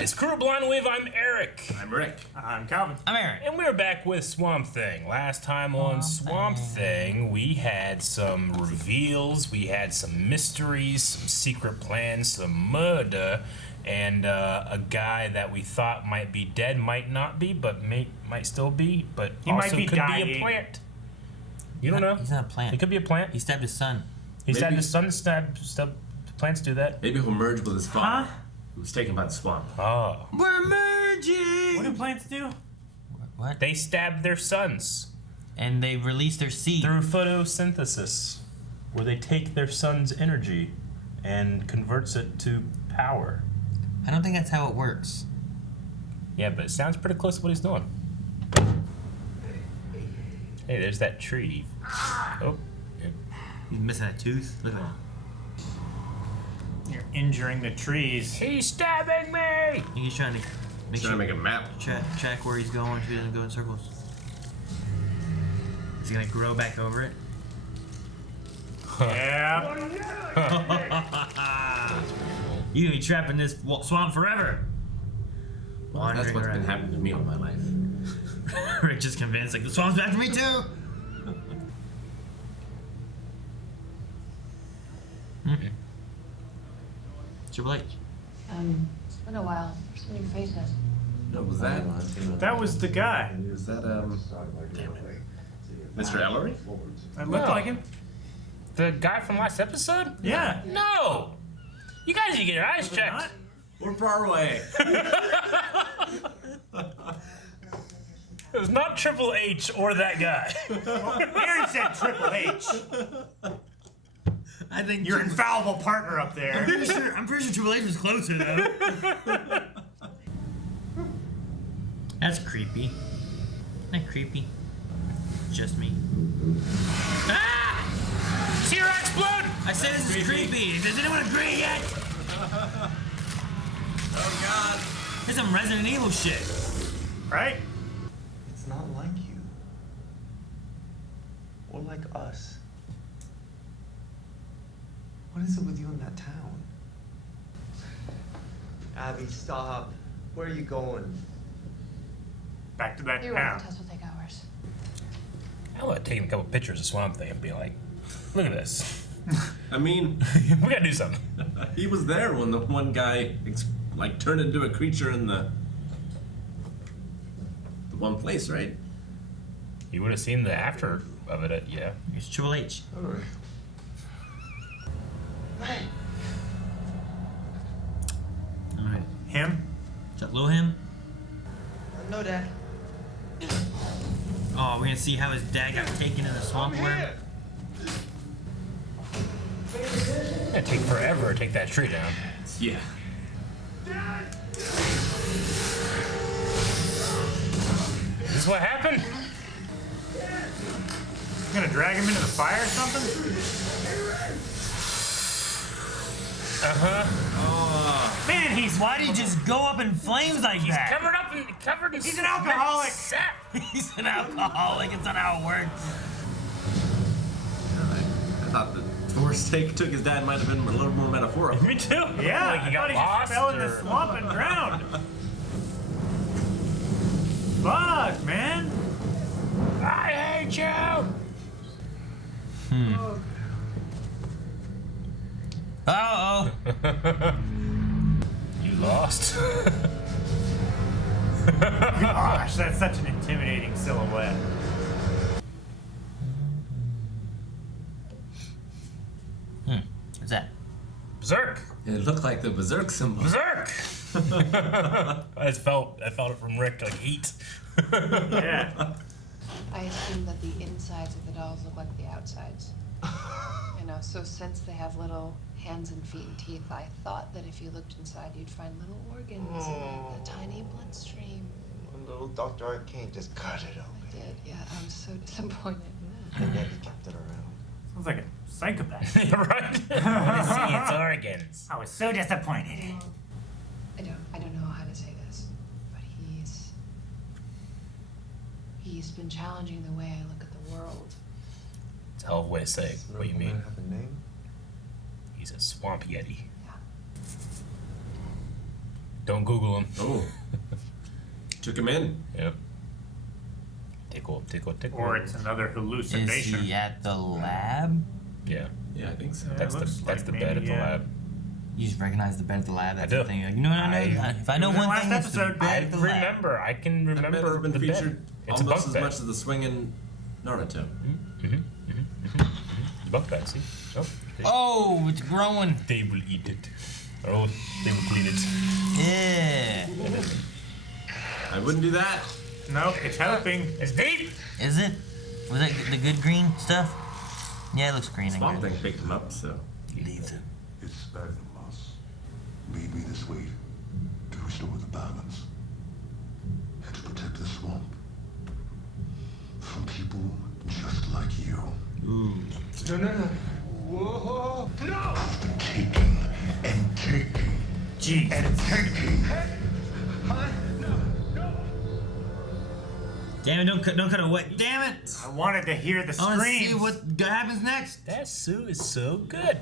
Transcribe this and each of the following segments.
guys, Crew Blind Wave, I'm Eric. I'm Rick. I'm Calvin. I'm Eric. And we're back with Swamp Thing. Last time on Swamp Thing, we had some reveals, we had some mysteries, some secret plans, some murder, and a guy that we thought might be dead, might not be, but might still be, but He also might be could dying. be a plant. You don't know? He's not a plant. It could be a plant. He stabbed his son. He stabbed Maybe- his son, plants do that. Maybe he'll merge with his father, Huh? who was taken by the swamp. Oh. We're merging! What do plants do? What? They stabbed their sons. And they release their seed. Through photosynthesis, where they take their sun's energy and converts it to power. I don't think that's how it works. Yeah, but it sounds pretty close to what he's doing. Hey, there's that tree. Oh. Yeah. He's missing a tooth. Look at that. You're injuring the trees. He's stabbing me! I think he's trying to make Trying to make a map. check where he's going so he doesn't go in circles. Is he gonna grow back over it? Yeah. You gonna be trapped in this swamp forever. Well, that's Wandering what's been around. happening to me all my life. Rick just convinced, like, the swamp's back for me too! Triple H. It's been a while. What's in your faces? No, was that? That was the guy. Was that Mr. Ellery? That looked No. like him. The guy from last episode? Yeah. No! You guys need to get your eyes Was it checked. not? We're far away. It was not Triple H or that guy. Aaron said Triple H. I think Your infallible partner up there. I'm pretty sure Triple H was closer though. That's creepy. Isn't that creepy? Just me. Ah! T-Rex blood! I said this is creepy. Does anyone agree yet? Oh God. There's some Resident Evil shit. Right? It's not like you. Or like us. What is it with you in that town? Abby, stop. Where are you going? Back to that You're right. town. The test will take hours. I would have taken a couple pictures of Swamp Thing and be like, look at this. I mean, We gotta do something. he was there when the one guy turned into a creature in the one place, right? You would have seen the after of it, yeah. It's Triple H. Alright. Alright. Him? Is that Lil him? No, Dad. Oh, we're gonna see how his dad got taken in the swamp worm. It's gonna take forever to take that tree down. Yeah. Is this what happened? You gonna drag him into the fire or something? Man, Why did he just go up in flames like that? Covered in He's an alcoholic. sap. He's an alcoholic. It's not how it works. I thought the force take took his dad might have been a little more metaphorical. Me too. Yeah, Like he I got thought he lost just fell in or... the swamp and drowned. Fuck, man. I hate you. Uh-oh. You lost. Gosh, that's such an intimidating silhouette. What's that? Berserk. It looked like the berserk symbol. Berserk. I felt it from Rick like heat. Yeah. I assume that the insides of the dolls look like the outsides. You know, so since they have little hands and feet and teeth, I thought that if you looked inside, you'd find little organs and a tiny bloodstream. Little Dr. Arcane just cut it I open. did, yeah. I'm so disappointed. And then he kept it around. Sounds like a psychopath. Yeah, right. See its organs. I was so disappointed. I don't know how to say this, but he's been challenging the way I look at the world. It's a hell of a way to say Does what you Miracle mean. Man have a name? He's a swamp yeti. Yeah. Don't Google him. Oh. Took him in. Yep. Tickle, tickle, tickle. Or it's another Is hallucination. he at the lab? Yeah. Yeah, I think so. That's looks the like bed maybe, at the yeah. lab. You just recognize the bed at the lab. That's I the do. thing. Like, you know what I know? I- If I know It was in one the thing, last it's the episode. bed I at the lab. remember. I can That bed remember has been the featured bed. It's a almost bunk as bed. much as the swinging Naruto. Bunk bed. See? Oh. Oh, it's growing. They will eat it. Oh, they will clean it. Yeah. I wouldn't do that. Nope, it's helping. It's deep. Is it? Was that the good green stuff? Yeah, it looks green. Swamp Thing picked him up, so. Leave it. It's Magnus. Lead me this way to restore the balance and to protect the swamp from people just like you. No. Whoa. No. Taking and taking Jeez. and taking. Damn it! Don't cut away. Damn it! I wanted to hear the I want to see screams. what happens next. That suit is so good.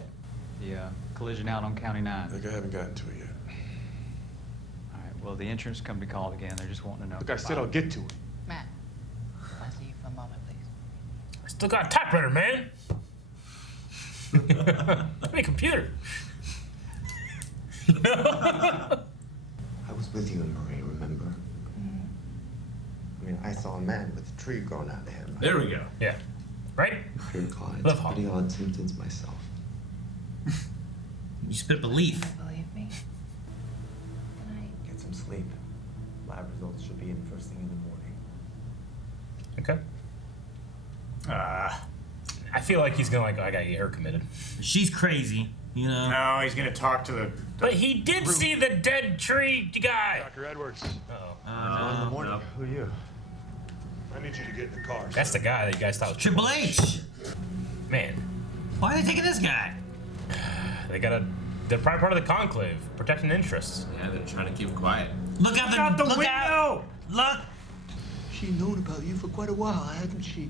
The collision out on County 9. I think I haven't gotten to it yet. All right, well, the insurance company called again. They're just wanting to know. Look, I said I'll get to it. Matt, can I see you for a moment, please? I still got a typewriter, man. Give me a computer. I was with you in Marie, remember? I mean, I saw a man with a tree growing out of him. There we go. Yeah. Right? Here, Clyde. Love Hall. Pretty odd symptoms myself. You spit up a leaf. You believe me? Get some sleep. Lab results should be in first thing in the morning. Okay. I feel like he's gonna I gotta get her committed. She's crazy, you know. No, he's gonna talk to the. But he did see the dead tree guy. Dr. Edwards, In the morning. no. Who are you? I need you to get in the car. That's the guy that you guys thought was Triple H. Man, Why are they taking this guy? they're probably part of the conclave, protecting interests. Yeah, they're trying to keep quiet. Look out Out the look window! out! Look! She known about you for quite a while, hadn't she?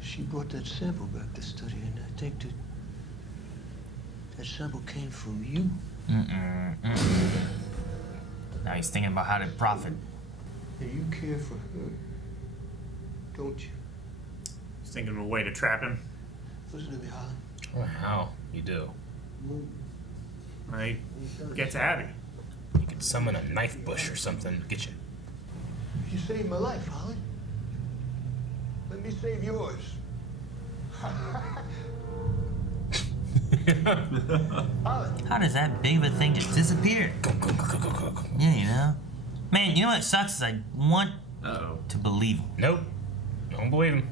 She brought that sample back to study, and I think that sample came from you. Now he's thinking about how to profit. And you care for her, don't you? He's thinking of a way to trap him. Listen to me, Holly. Wow, you do. He gets Abby. You could summon a knife bush or something, get you. You saved my life, Holly. Let me save yours. Holly. How does that big of a thing just disappear? Go, go, go, go, go, go, go. Yeah, you know. Man, you know what sucks is I want Uh-oh. to believe him. Nope. Don't believe him.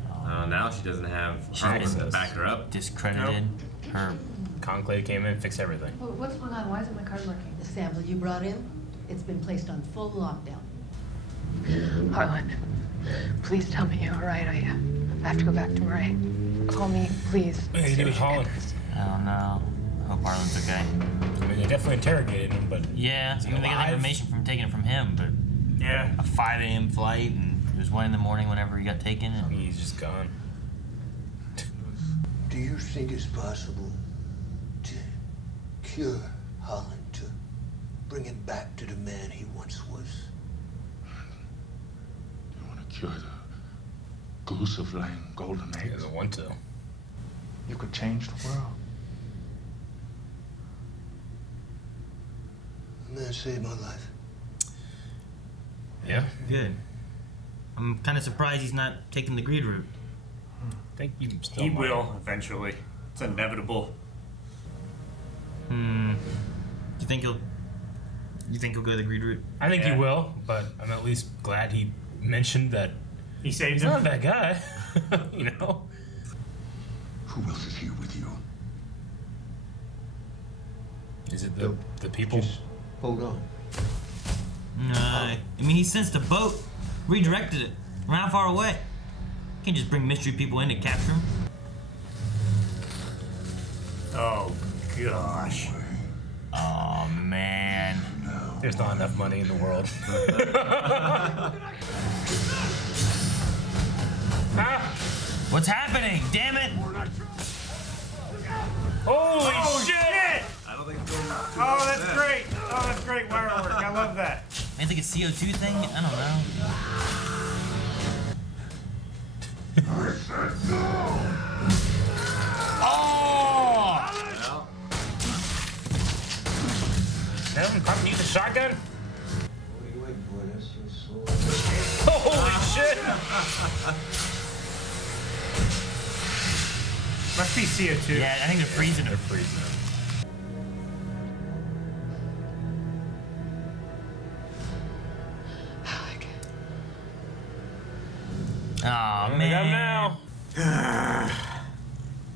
Now she doesn't have She Harlan doesn't. to back her up. Discredited her. Conclave came in and fixed everything. What's going on? Why isn't my card working? The sample you brought in, it's been placed on full lockdown. Harlan, please tell me you're all right. I have to go back to Marie. Call me, please. What do you do with Holland? I don't know. I hope Harlan's okay. I mean, they definitely interrogated him, but Yeah, I mean, they got the alive? information from taking it from him, but Yeah. a 5 a.m. flight, and it was 1 in the morning whenever he got taken. And he's just gone. Do you think it's possible to cure Holland, to bring him back to the man he once was? You want to cure the goose of laying golden He eggs? doesn't want to. You could change the world. The man saved my life. Yeah. good. I'm kind of surprised he's not taking the greed route. I think you still He might. will eventually. It's inevitable. You think he'll go the greed route? I think Yeah. he will, but I'm at least glad he mentioned that He saved he's not him. that guy. You know? Who else is here with you? Is it the people? Just hold on. I mean, he sensed a boat, redirected it. From how far away? Can't just bring mystery people in to capture him. Oh, gosh. Oh man. There's not enough money in the world. Ah! What's happening? Damn it! Holy Oh, shit! shit! I don't think it's going to Oh, that's great. Oh, that's great wire work. I love that. Maybe like a CO2 thing? I don't know. Oh! Well, Him, come use a shotgun? What are you waiting for? That's your sword. Holy shit! Must be CO2. Yeah, I think they're freezing They're it. freezing him. Oh, We got him man. now.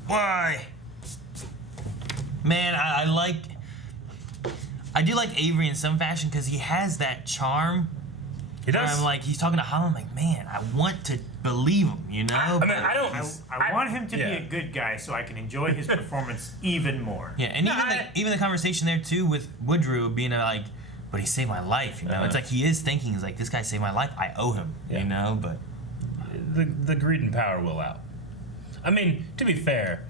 Why? Man, I do like Avery in some fashion because he has that charm. He Where does. I'm like, he's talking to Holland, I'm like, man, I want to believe him, you know? I mean, I don't. I want him to yeah. be a good guy so I can enjoy his performance even more. Yeah, and No, even the conversation there too with Woodrow being like, but he saved my life, you know? It's like he is thinking, he's like, this guy saved my life, I owe him, Yeah. you know? But The greed and power will out. I mean, to be fair,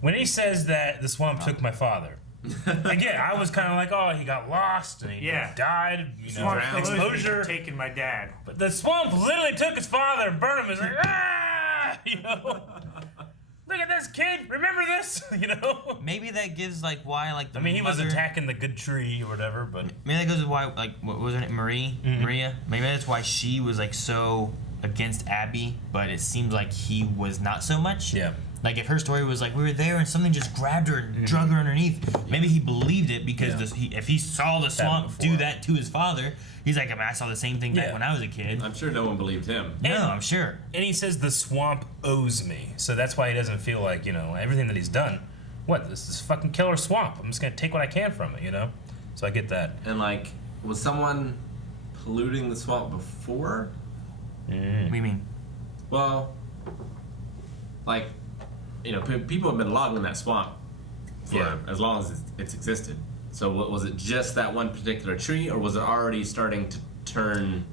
when he says that the swamp took my father, again, I was kind of like, oh, he got lost and he Yeah. died, you know, Swamp exposure. taking my dad. But the swamp literally took his father and burned him. He's like, ah, you know. Look at this kid. Remember this, you know. maybe that gives like why like the I mean, he was mother- attacking the good tree or whatever, but Maybe that goes with why, like, what was her name? Maria? Maybe that's why she was, like, so against Abby, but it seemed like he was not so much. yeah. Like, if her story was like, we were there and something just grabbed her and drug her underneath, maybe he believed it because if he saw the swamp before. do that to his father, he's like, I mean, I saw the same thing back Yeah. when I was a kid. I'm sure no one believed him. No, I'm sure. And he says the swamp owes me, so that's why he doesn't feel like, you know, everything that he's done. What, this is fucking killer swamp. I'm just gonna take what I can from it, you know. So I get that. And like, was someone polluting the swamp before? What do you mean? Well, like, you know, people have been logging that swamp for Yeah. as long as it's existed. So was it just that one particular tree, or was it already starting to turn?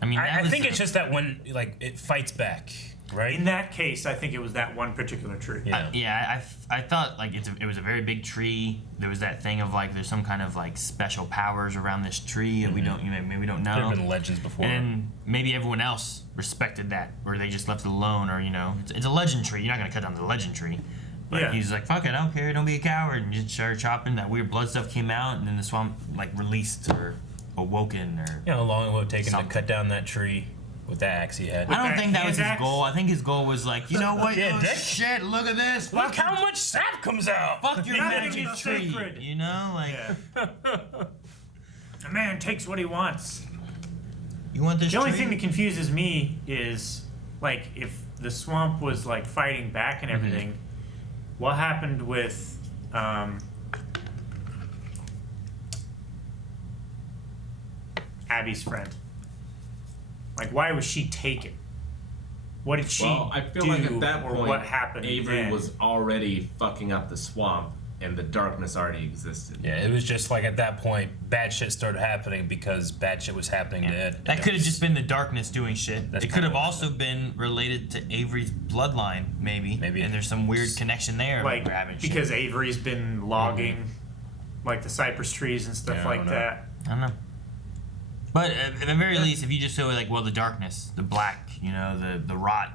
I mean, I think it's just that when like it fights back, right? In that case, I think it was that one particular tree. Yeah. I thought like it was a very big tree. There was that thing of like there's some kind of like special powers around this tree that we don't maybe we don't know. There have been legends before. And maybe everyone else respected that, or they just left it alone, or you know, it's a legend tree. You're not gonna cut down the legend tree. But Yeah. he's like, fuck it, I don't care, don't be a coward, and just started chopping. That weird blood stuff came out, and then the swamp like released or awoken or. You know how long it would have taken Something. to cut down that tree with the axe he had. I don't that think that was his hand axe? goal. I think his goal was like, you know what? Yeah, oh, dick. shit, look at this. Look Fuck, how much sap comes out. fuck your Nothing magic is tree. sacred. You know, like A man takes what he wants. you want this The only tree? thing that confuses me is, like, if the swamp was, like, fighting back and everything, what happened with, Abby's friend? Like, why was she taken? What did she Well, I feel do, like at that or point, what happened Avery then? was already fucking up the swamp, and the darkness already existed. Yeah, it was just like at that point, bad shit started happening because bad shit was happening to Ed. That could have just been the darkness doing shit. That's It could have kinda also been related to Avery's bloodline, maybe. Maybe. And there's some weird connection there, like, grabbing shit. because Avery's been logging, like, the cypress trees and stuff Yeah, I like don't know. that. I don't know. But at the very least, if you just show like, well, the darkness, the black, you know, the rot,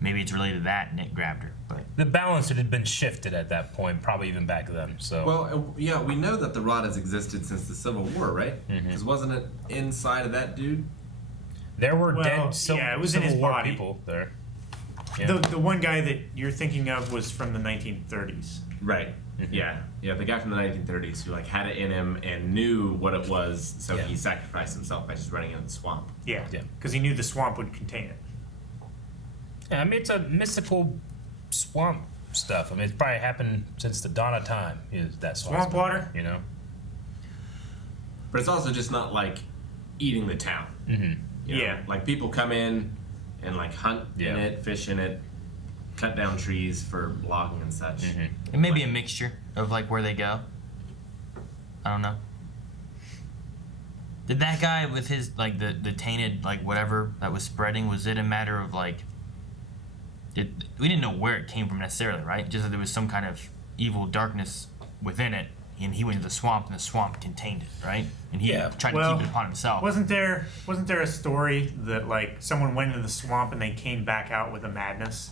maybe it's related to that, and it grabbed her. But The balance had been shifted at that point, probably even back then. So Well, yeah, we know that the rot has existed since the Civil War, right? Because wasn't it inside of that dude? there were Well, dead yeah, it was in Civil his War body. people there. Yeah. The one guy that you're thinking of was from the 1930s. Right. Mm-hmm. Yeah, the guy from the 1930s who like had it in him and knew what it was, so Yeah. he sacrificed himself by just running into the swamp. Yeah, Yeah. because he knew the swamp would contain it. Yeah, I mean, it's a mystical swamp stuff. I mean, it's probably happened since the dawn of time. Is that Swamp water? You know. But it's also just not like eating the town. Mm-hmm. You know? Yeah. Like people come in and like hunt Yeah. in it, fish in it, cut down trees for logging and such. Mm-hmm. it may be a mixture of like where they go. I don't know. Did that guy with his like the tainted like whatever that was spreading, was it a matter of like we didn't know where it came from necessarily, right? Just that there was some kind of evil darkness within it, and he went to the swamp, and the swamp contained it, right? And he Yeah. tried to Well, keep it upon himself. Wasn't there a story that like someone went into the swamp and they came back out with a madness,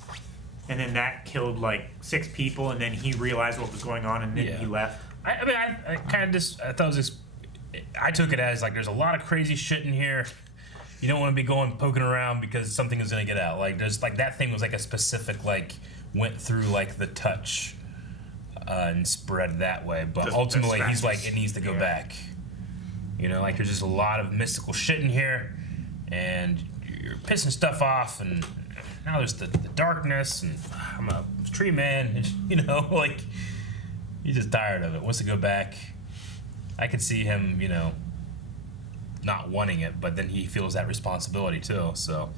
and then that killed like 6 people, and then he realized what was going on, and then Yeah. he left. I mean, I kind of just, I thought it was just, I took it as like there's a lot of crazy shit in here. You don't want to be going poking around because something is going to get out. Like there's like that thing was like a specific like went through like the touch and spread that way. But The ultimately he's like scratches. it needs to go Yeah. back. You know, like there's just a lot of mystical shit in here, and you're pissing stuff off, and now there's the darkness, and I'm a tree man, and, you know, like he's just tired of it. Wants to go back. I could see him, you know, not wanting it, but then he feels that responsibility too. So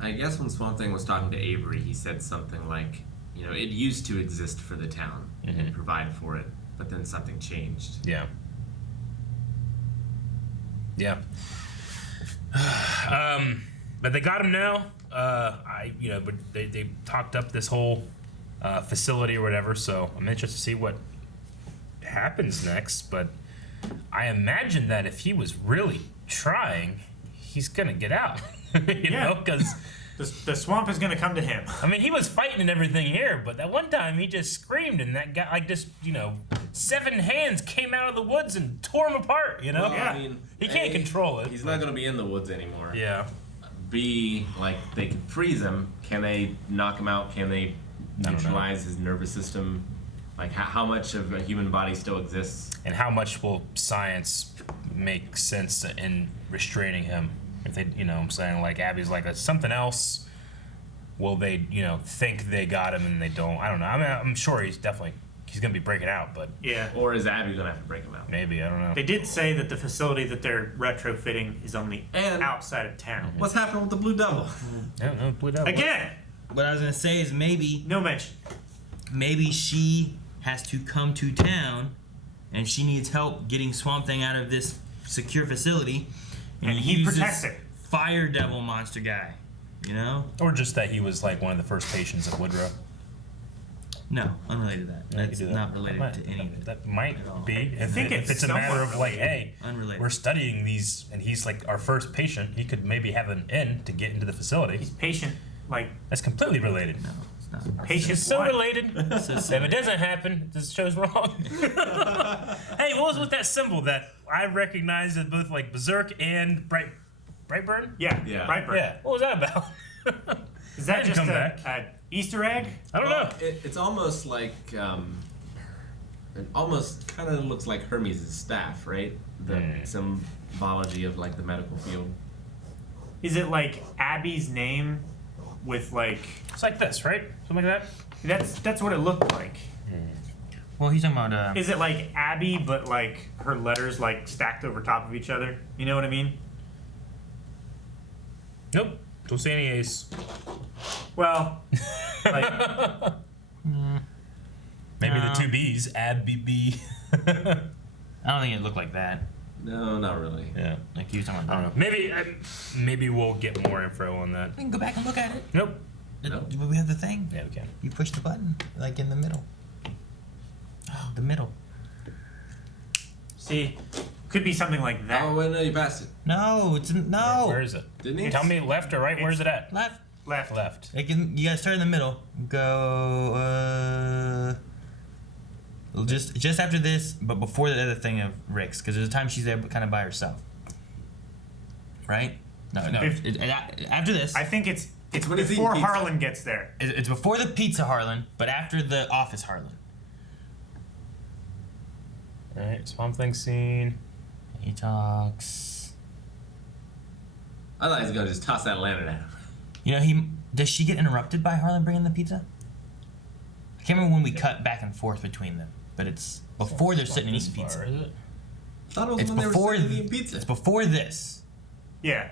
I guess when Swamp Thing was talking to Avery, he said something like, you know, it used to exist for the town and provide for it, but then something changed. yeah, yeah. But they got him now. But they talked up this whole facility or whatever. So I'm interested to see what happens next. But I imagine that if he was really trying, he's gonna get out. you know, because The swamp is gonna come to him. I mean, he was fighting and everything here, but that one time he just screamed, and that guy, like, just, 7 hands came out of the woods and tore him apart, you know? Well, I mean, He can't control it. He's not going to be in the woods anymore. Yeah. B, like, they can freeze him. Can they knock him out? Can they know. neutralize his nervous system? Like, how much of a human body still exists? And how much will science make sense in restraining him? If they, I'm saying, like, Abby's like, that's something else. Will they, think they got him and they don't? I don't know. I mean, I'm sure he's going to be breaking out, but Yeah. Or is Abby going to have to break him out? maybe, I don't know. They did say that the facility that they're retrofitting is on the And- outside of town. What's happening with the Blue Devil? I don't know. Bleed out. Again, What I was gonna say is maybe no mention. she has to come to town, and she needs help getting Swamp Thing out of this secure facility, And he uses protects it. Fire Devil monster guy, you know? Or just that he was, like, one of the first patients of Woodrow. No, unrelated to that. Yeah, you That's could do that. not related That to might- any of it. That might at all. be. If, think if it's it's a matter somewhat of, like, related. hey, Unrelated. we're studying these, and he's, like, our first patient, he could maybe have an in to get into the facility. He's patient, like That's completely related. No, it's not. patient. It's so one. related. So If it doesn't happen, this show's wrong. Hey, what was with that symbol that I recognized as both, like, Berserk and Brightburn? Yeah, Yeah. right. Bert. Yeah. What was that about? Is That that didn't just come back. a Easter egg? I don't know. It's almost like, it almost kind of looks like Hermes' staff, right? The symbology of, like, the medical field. Is it like Abby's name with like? It's like this, right? Something like that? That's what it looked like. Well, he's talking about. Is it like Abby, but like her letters like stacked over top of each other? You know what I mean? Nope. Don't see any A's. Well, like Maybe the two B's. ABB. I don't think it looked like that. No, not really. Yeah. Like he was talking I about. don't know. Maybe we'll get more info on that. We can go back and look at it. Nope. Nope. We have the thing. Yeah, we can. You push the button, like in the middle. The middle. see, could be something like that. Oh, wait, no, you passed it. No, it's no. Where is it? Didn't he? Tell me left or right. Where's it at? Left. Left. Left. Like you gotta start in the middle. Go. Just after this, but before the other thing of Rick's, because there's a time she's there, kind of by herself. Right? No. After this, I think it's when he's eating before pizza. Harlan gets there. it's before the pizza Harlan, but after the office Harlan. All right. Swamp Thing scene. He talks. I thought he was going to just toss that lantern at him. You know, does she get interrupted by Harlan bringing the pizza? I can't remember when we cut back and forth between them, but it's before they're sitting and This eating far, pizza. is it? I thought it was It's when they before. were sitting and eating pizza. It's before this. Yeah.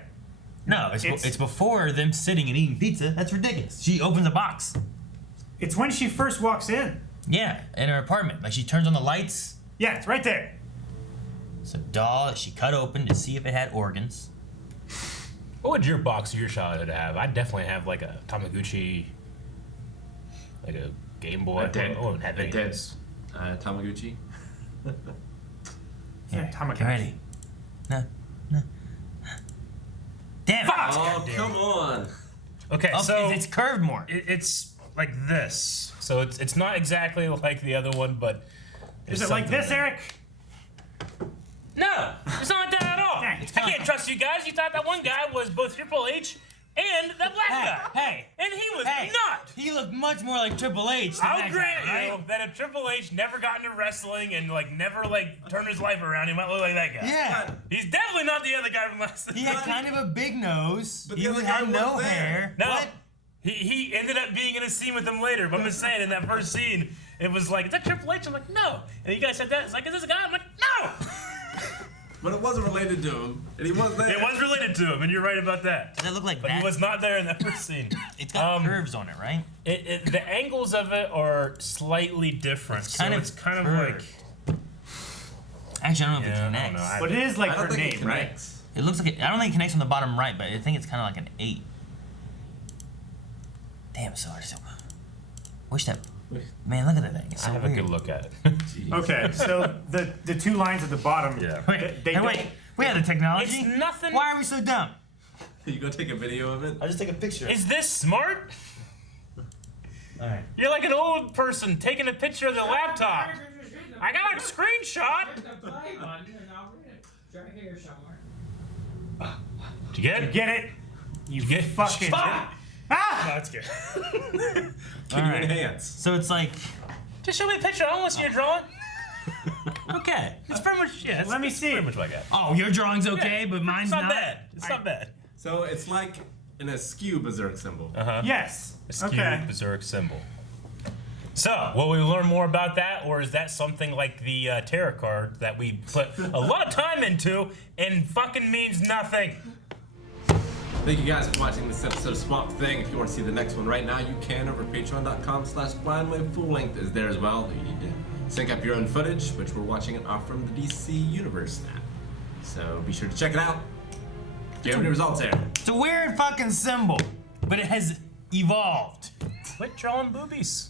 No, it's before them sitting and eating pizza. That's ridiculous. She opens a box. It's when she first walks in. Yeah, in her apartment. Like she turns on the lights. Yeah, it's right there. It's a doll that she cut open to see if it had organs. What would your box of your childhood have? I'd definitely have like a Tamagotchi, like a Game Boy. A dead I wouldn't have any of dead those. Tamaguchi. Here, Tamagotchi. get ready. No. Damn it! Oh, come on. Okay, Oh, so it's curved more. it's like this. So it's not exactly like the other one, but Is there's it like something this, there. Eric? No, it's not like that at all. Dang, I it's can't trust you guys. You thought that one guy was both Triple H and that black guy. Hey, And he was hey, not. he looked much more like Triple H than I'll that grant guy, you right? that if Triple H never got into wrestling and like never like turned his life around, he might look like that guy. Yeah. He's definitely not the other guy from last He had kind of a big nose. But He the other had guy no wasn't there. hair. No. What? He ended up being in a scene with him later, but I'm just saying, in that first scene, it was like, is that Triple H? I'm like, no. And you guys said that. It's like, is this a guy? I'm like, no. But it wasn't related to him, and he was there. It was related to him, and you're right about that. Does that look like But that? he was not there in that first scene. It's got Um, curves on it, right? The angles of it are slightly different. It's kind of it's kind of curved. like, Actually, I don't know if yeah, it I don't connects. know. But it is like I don't her think it name, right? connects. It looks like it. I don't think it connects on the bottom right, but I think it's kind of like an 8. Damn, it's so hard to wish that. Man, look at that thing. It's so I have weird. a good look at it. Jeez. Okay, so the 2 lines at the bottom. Yeah. Wait, They hey, wait. don't- We have the technology. It's nothing. Why are we so dumb? You gonna take a video of it? I'll just take a picture. Is this smart? All right. You're like an old person taking a picture of the laptop. I got a screenshot. Did you get it? Get it? You get it? fucking. Fuck! Ah! No, that's good. Can you Alright. enhance? So it's like, Just show me the picture. I don't want to see your drawing. okay. It's pretty much, yeah. Let me see. Pretty much what I got. Oh, your drawing's okay, but mine's It's not bad. It's not bad. So it's like an askew berserk symbol. Uh-huh. Yes. Askew Okay. berserk symbol. So, will we learn more about that, or is that something like the tarot card that we put a lot of time into and fucking means nothing? Thank you guys for watching this episode of Swamp Thing. If you want to see the next one right now, you can over patreon.com/blindwave. Full length is there as well. You need to sync up your own footage, which we're watching it off from the DC Universe app. So be sure to check it out. Do you have any results here? It's a weird fucking symbol, but it has evolved. Quit drawing boobies.